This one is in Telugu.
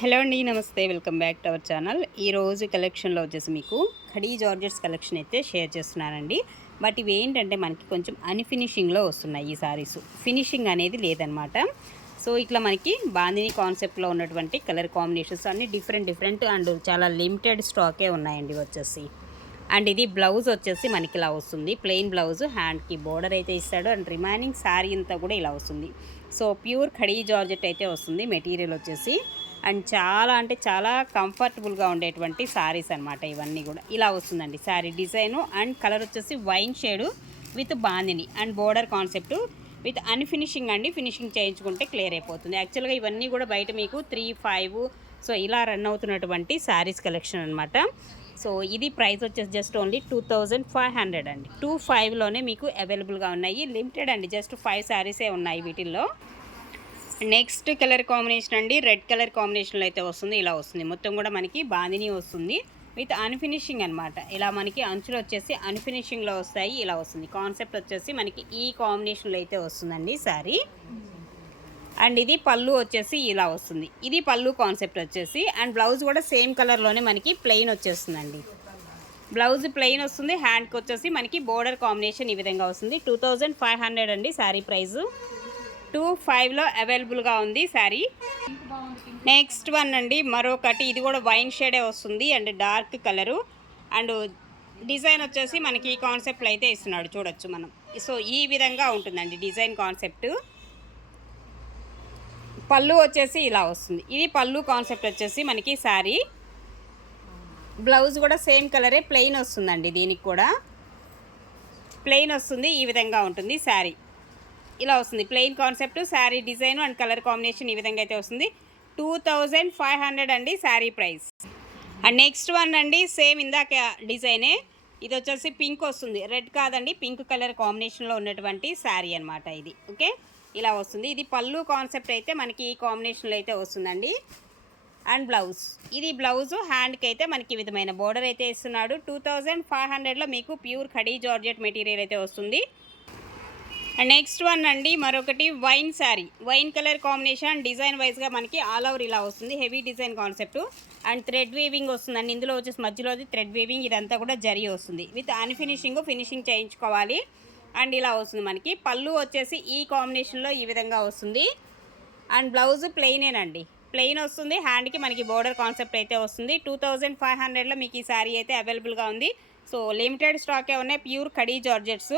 హలో అండి, నమస్తే. Welcome back to our channel. ఈరోజు కలెక్షన్లో వచ్చేసి మీకు ఖడీ జార్జెట్స్ కలెక్షన్ అయితే షేర్ చేస్తున్నానండి. బట్ ఇవి ఏంటంటే మనకి కొంచెం అన్ఫినిషింగ్లో వస్తున్నాయి ఈ సారీస్. ఫినిషింగ్ అనేది లేదనమాట. సో ఇట్లా మనకి బాందిని కాన్సెప్ట్లో ఉన్నటువంటి కలర్ కాంబినేషన్స్ అన్నీ డిఫరెంట్ అండ్ చాలా లిమిటెడ్ స్టాకే ఉన్నాయండి వచ్చేసి. అండ్ ఇది బ్లౌజ్ వచ్చేసి మనకి ఇలా వస్తుంది, ప్లెయిన్ బ్లౌజ్. హ్యాండ్కి బోర్డర్ అయితే ఇస్తాడు అండ్ రిమైనింగ్ శారీ అంతా కూడా ఇలా వస్తుంది. సో ప్యూర్ ఖడీ జార్జెట్ అయితే వస్తుంది మెటీరియల్ వచ్చేసి. అండ్ చాలా అంటే చాలా కంఫర్టబుల్గా ఉండేటువంటి శారీస్ అనమాట ఇవన్నీ కూడా. ఇలా వస్తుందండి శారీ డిజైను అండ్ కలర్ వచ్చేసి wine shade with bandhani and border concept with unfinishing అండి. ఫినిషింగ్ చేయించుకుంటే క్లియర్ అయిపోతుంది. యాక్చువల్గా ఇవన్నీ కూడా బయట మీకు 3-5 సో ఇలా రన్ అవుతున్నటువంటి శారీస్ కలెక్షన్ అనమాట. సో ఇది ప్రైస్ వచ్చేసి జస్ట్ ఓన్లీ 2500 అండి. 25లోనే మీకు అవైలబుల్గా ఉన్నాయి. లిమిటెడ్ అండి, జస్ట్ 5 శారీసే ఉన్నాయి వీటిల్లో. నెక్స్ట్ కలర్ కాంబినేషన్ అండి, రెడ్ కలర్ కాంబినేషన్లో అయితే వస్తుంది. ఇలా వస్తుంది మొత్తం కూడా మనకి బాందిని వస్తుంది విత్ అన్ఫినిషింగ్ అనమాట. ఇలా మనకి అంచులు వచ్చేసి అన్ఫినిషింగ్లో వస్తాయి. ఇలా వస్తుంది కాన్సెప్ట్ వచ్చేసి మనకి ఈ కాంబినేషన్లో అయితే వస్తుందండి శారీ. అండ్ ఇది పళ్ళు వచ్చేసి ఇలా వస్తుంది. ఇది పళ్ళు కాన్సెప్ట్ వచ్చేసి. అండ్ బ్లౌజ్ కూడా సేమ్ కలర్లోనే మనకి ప్లెయిన్ వచ్చేస్తుందండి. బ్లౌజ్ ప్లెయిన్ వస్తుంది. హ్యాండ్కి వచ్చేసి మనకి బోర్డర్ కాంబినేషన్ ఈ విధంగా వస్తుంది. 2500 అండి శారీ ప్రైజు. 25లో అవైలబుల్గా ఉంది శారీ. నెక్స్ట్ వన్ అండి మరొకటి, ఇది కూడా వైన్ షేడే వస్తుంది and dark colour. And design వచ్చేసి మనకి ఈ కాన్సెప్ట్లో అయితే ఇస్తున్నాడు, చూడొచ్చు మనం. సో ఈ విధంగా ఉంటుందండి డిజైన్ కాన్సెప్ట్. పళ్ళు వచ్చేసి ఇలా వస్తుంది. ఇది పళ్ళు కాన్సెప్ట్ వచ్చేసి మనకి శారీ. బ్లౌజ్ కూడా సేమ్ కలరే ప్లెయిన్ వస్తుందండి. దీనికి కూడా ప్లెయిన్ వస్తుంది. ఈ విధంగా ఉంటుంది శారీ. ఇలా వస్తుంది plain concept, sari design and colour combination ఈ విధంగా అయితే వస్తుంది. 2500 అండి sari price. And next one అండి, సేమ్ ఇందాక డిజైనే. ఇది వచ్చేసి పింక్ వస్తుంది, రెడ్ కాదండి, పింక్ కలర్ కాంబినేషన్లో ఉన్నటువంటి శారీ అనమాట ఇది. ఓకే, ఇలా వస్తుంది. ఇది పళ్ళు కాన్సెప్ట్ అయితే మనకి ఈ కాంబినేషన్లో అయితే వస్తుందండి. అండ్ బ్లౌజ్, ఇది బ్లౌజ్. హ్యాండ్కి అయితే మనకి ఈ విధమైన బోర్డర్ అయితే ఇస్తున్నాడు. 2500లో మీకు ప్యూర్ ఖడీ జార్జెట్ మెటీరియల్ అయితే వస్తుంది. అండ్ నెక్స్ట్ వన్ అండి మరొకటి, wine sari, wine colour combination. Design వైజ్గా మనకి ఆల్ ఓవర్ ఇలా వస్తుంది, heavy design concept. And thread weaving వస్తుందండి. ఇందులో వచ్చేసి మధ్యలోది థ్రెడ్ వీవింగ్, ఇదంతా కూడా జరీ వస్తుంది విత్ ఫినిషింగ్ చేయించుకోవాలి. అండ్ ఇలా వస్తుంది మనకి. పళ్ళు వచ్చేసి ఈ కాంబినేషన్లో ఈ విధంగా వస్తుంది. అండ్ బ్లౌజ్ ప్లెయినేనండి, ప్లెయిన్ వస్తుంది. హ్యాండ్కి మనకి బోర్డర్ కాన్సెప్ట్ అయితే వస్తుంది. 2500లో మీకు ఈ శారీ అయితే అవైలబుల్గా ఉంది. సో లిమిటెడ్ స్టాకే ఉన్నాయి, ప్యూర్ ఖడీ జార్జెట్స్.